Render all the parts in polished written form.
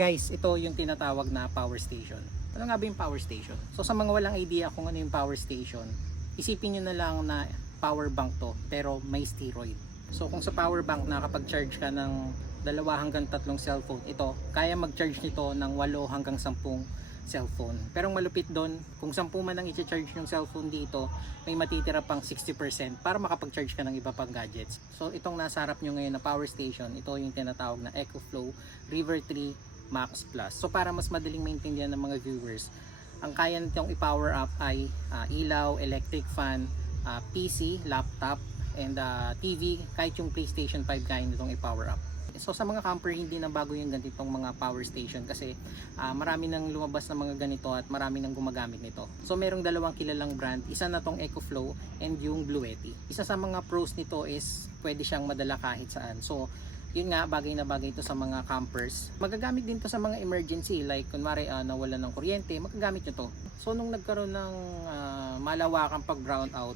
Guys, ito yung tinatawag na power station. Ano nga ba yung power station? So sa mga walang idea kung ano yung power station, isipin nyo na lang na power bank to pero may steroid. So kung sa power bank nakapag-charge ka ng 2 hanggang 3 cellphone, ito kaya mag-charge nito ng 8 hanggang 10 cellphone. Pero ang malupit doon, kung 10 man ang i-charge yung cellphone dito, may matitira pang 60% para makapag-charge ka ng iba pang gadgets. So itong nasa harap nyo ngayon na power station, ito yung tinatawag na EcoFlow River 3 Max Plus. So para mas madaling maintindihan ng mga viewers, ang kaya nitong i-power up ay ilaw, electric fan, PC, laptop, and TV, kahit yung PlayStation 5 kaya nitong i-power up. So sa mga camper, hindi na bago yung ganitong mga power station kasi marami nang lumabas na mga ganito at marami nang gumagamit nito. So merong dalawang kilalang brand, isa na tong EcoFlow and yung Bluetti. Isa sa mga pros nito is pwede siyang madala kahit saan. So yun nga, bagay na bagay ito sa mga campers. Magagamit din to sa mga emergency, like kunwari nawala ng kuryente, magagamit nyo to. So nung nagkaroon ng malawakang pag brownout,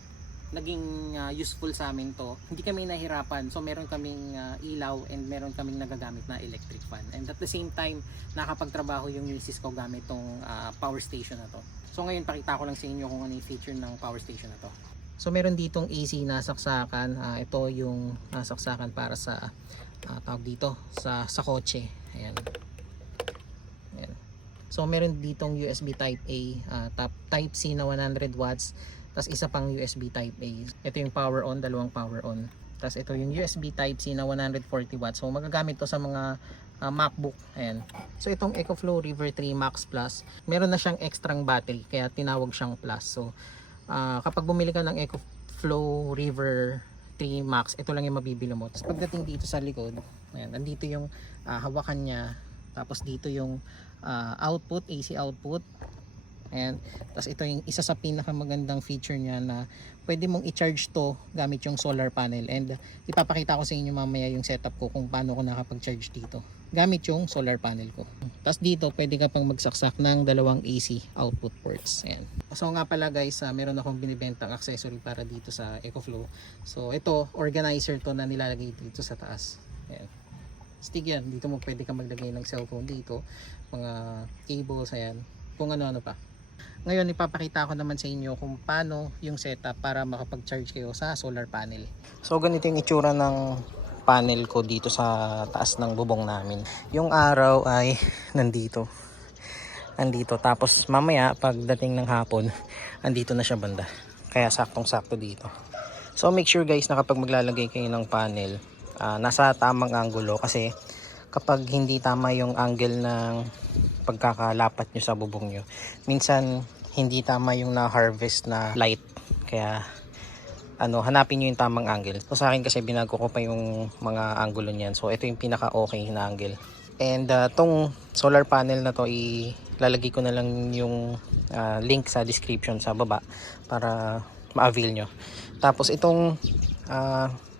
naging useful sa amin to. Hindi kami nahirapan. So meron kaming ilaw and meron kaming nagagamit na electric fan. And at the same time, nakapagtrabaho yung misis ko gamit tong power station na to. So ngayon pakita ko lang sa inyo kung ano yung feature ng power station na to. So meron ditong AC na saksakan. Ito yung saksakan para sa tawag dito sa kotse. Ayan. Ayan. So meron ditong USB Type A, Type C na 100 watts. Tapos isa pang USB Type A. Ito yung power on, dalawang power on. Tapos ito yung USB Type C na 140 watts. So magagamit to sa mga MacBook. Ayan. So itong EcoFlow River 3 Max Plus, meron na siyang extrang battery kaya tinawag siyang Plus. So kapag bumili ka ng EcoFlow River 3 Max, ito lang yung mabibili mo. Tapos pagdating dito sa likod, ayan, nandito yung hawakan niya. Tapos dito yung output, AC output. Ayan. Tapos ito yung isa sa pinakamagandang feature niya na pwede mong i-charge to gamit yung solar panel. And ipapakita ko sa inyo mamaya yung setup ko kung paano ko nakapag-charge dito gamit yung solar panel ko. Tapos dito pwede ka pang magsaksak ng dalawang AC output ports. Ayan. So nga pala guys, meron akong binibentang accessory para dito sa EcoFlow. So ito, organizer to na nilalagay dito sa taas. Ayan. Stick yan. Dito mo pwede ka maglagay ng cellphone dito, mga cables, ayan, kung ano-ano pa. Ngayon ipapakita ko naman sa inyo kung paano yung setup para makapag-charge kayo sa solar panel. So ganito yung itsura ng panel ko dito sa taas ng bubong namin. Yung araw ay nandito. Tapos mamaya pagdating ng hapon, andito na siya banda. Kaya saktong-sakto dito. So make sure guys na kapag maglalagay kayo ng panel, nasa tamang angulo kasi kapag hindi tama yung angle ng pagkakalapat nyo sa bubong nyo, minsan hindi tama yung na-harvest na light. Kaya hanapin nyo yung tamang angle. So sa akin kasi binago ko pa yung mga angulo niyan. So ito yung pinaka okay na angle. And tong solar panel na to, ilalagay ko na lang yung link sa description sa baba para ma-avail nyo. Tapos itong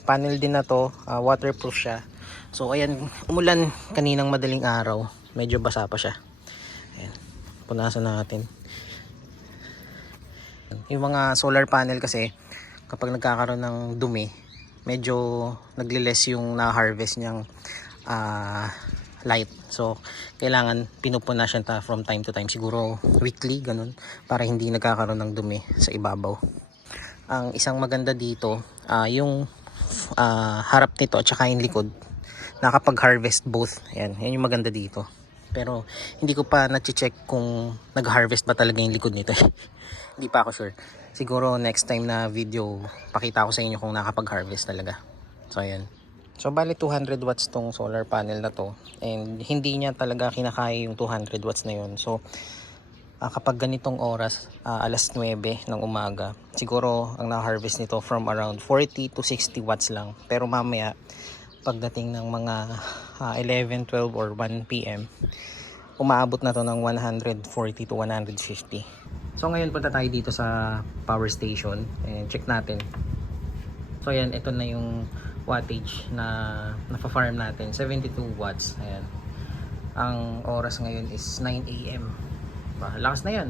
panel din na to, waterproof siya. So ayan, umulan kaninang madaling araw, medyo basa pa siya. Ayan, punasan natin. Yung mga solar panel kasi kapag nagkakaroon ng dumi, medyo nagle-less yung na-harvest niyang light. So kailangan pinupuna siya from time to time, siguro weekly ganun, para hindi nagkakaroon ng dumi sa ibabaw. Ang isang maganda dito, yung harap nito at saka yung likod, nakapag-harvest both. Ayan, yan yung maganda dito. Pero hindi ko pa na-check kung nag-harvest ba talaga yung likod nito. Hindi pa ako sure. Siguro next time na video, pakita ko sa inyo kung nakapag-harvest talaga. So ayan. So bali 200 watts tong solar panel na to. And hindi niya talaga kinakaya yung 200 watts na yun. So kapag ganitong oras, alas 9 ng umaga, siguro ang na-harvest nito from around 40 to 60 watts lang. Pero mamaya, pagdating ng mga 11, 12 or 1 p.m., umaabot na to ng 140 to 150. So ngayon punta tayo dito sa power station and check natin. So ayan, ito na yung wattage na nafa-farm natin, 72 watts. Ayan. Ang oras ngayon is 9 a.m. Lakas na yan.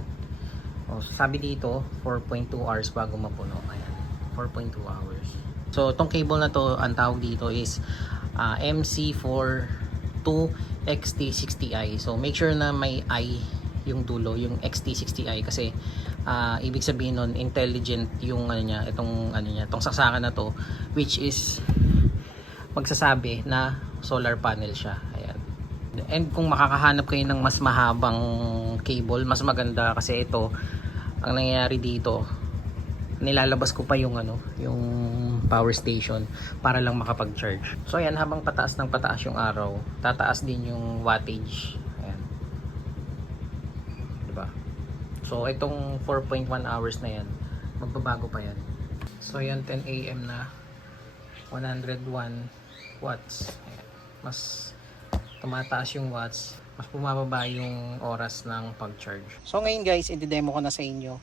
Sabi dito 4.2 hours bago mapuno. Ayan, 4.2 hours. So itong cable na to, ang tawag dito is MC42 XT60i. So make sure na may i yung dulo, yung XT60i, kasi ibig sabihin nun intelligent yung itong saksakan na to, which is magsasabi na solar panel siya. Ayan. And kung makakahanap kayo ng mas mahabang cable, mas maganda, kasi ito ang nangyayari dito, nilalabas ko pa yung yung power station para lang makapag-charge. So ayan, habang pataas ng pataas yung araw, tataas din yung wattage. Ayan. Diba? So itong 4.1 hours na yan, magbabago pa yan. So ayan, 10 AM na, 101 watts. Ayan. Mas tumataas yung watts, mas bumababa yung oras ng pag-charge. So ngayon guys, i-demo ko na sa inyo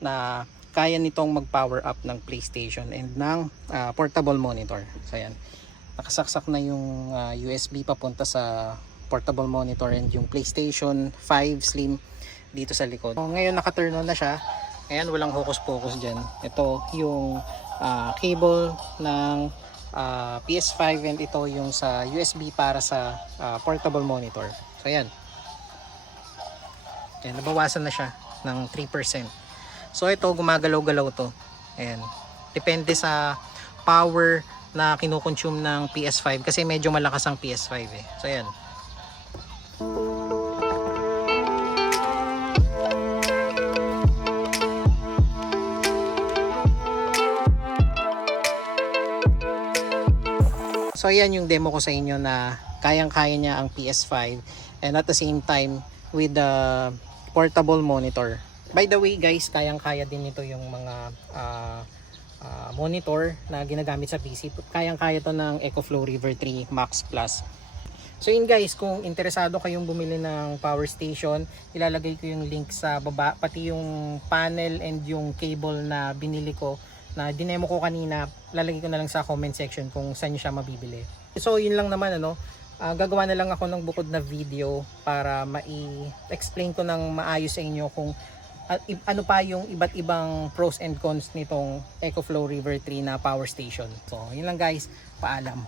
na kaya nitong mag-power up ng PlayStation and ng portable monitor. So ayan, nakasaksak na yung USB papunta sa portable monitor and yung PlayStation 5 Slim dito sa likod. So ngayon naka-turn on na siya. Ayan, walang hocus-pocus dyan. Ito yung cable ng PS5 and ito yung sa USB para sa portable monitor. So ayan. Ayan, nabawasan na siya ng 3%. So ito, gumagalaw-galaw to. Ayan. Depende sa power na kinukonsume ng PS5 kasi medyo malakas ang PS5 eh. So ayan. So ayan yung demo ko sa inyo na kayang-kaya niya ang PS5 and at the same time with the portable monitor. By the way guys, kayang-kaya din nito yung mga monitor na ginagamit sa PC. Kayang-kaya to ng EcoFlow River 3 Max Plus. So yun guys, kung interesado kayong bumili ng power station, ilalagay ko yung link sa baba, pati yung panel and yung cable na binili ko na dinemo ko kanina, lalagay ko na lang sa comment section kung saan nyo siya mabibili. So yun lang naman, gagawa na lang ako ng bukod na video para mai-explain ko ng maayos sa inyo kung ano pa yung iba't ibang pros and cons nitong EcoFlow River 3 na power station. So yun lang guys, paalam.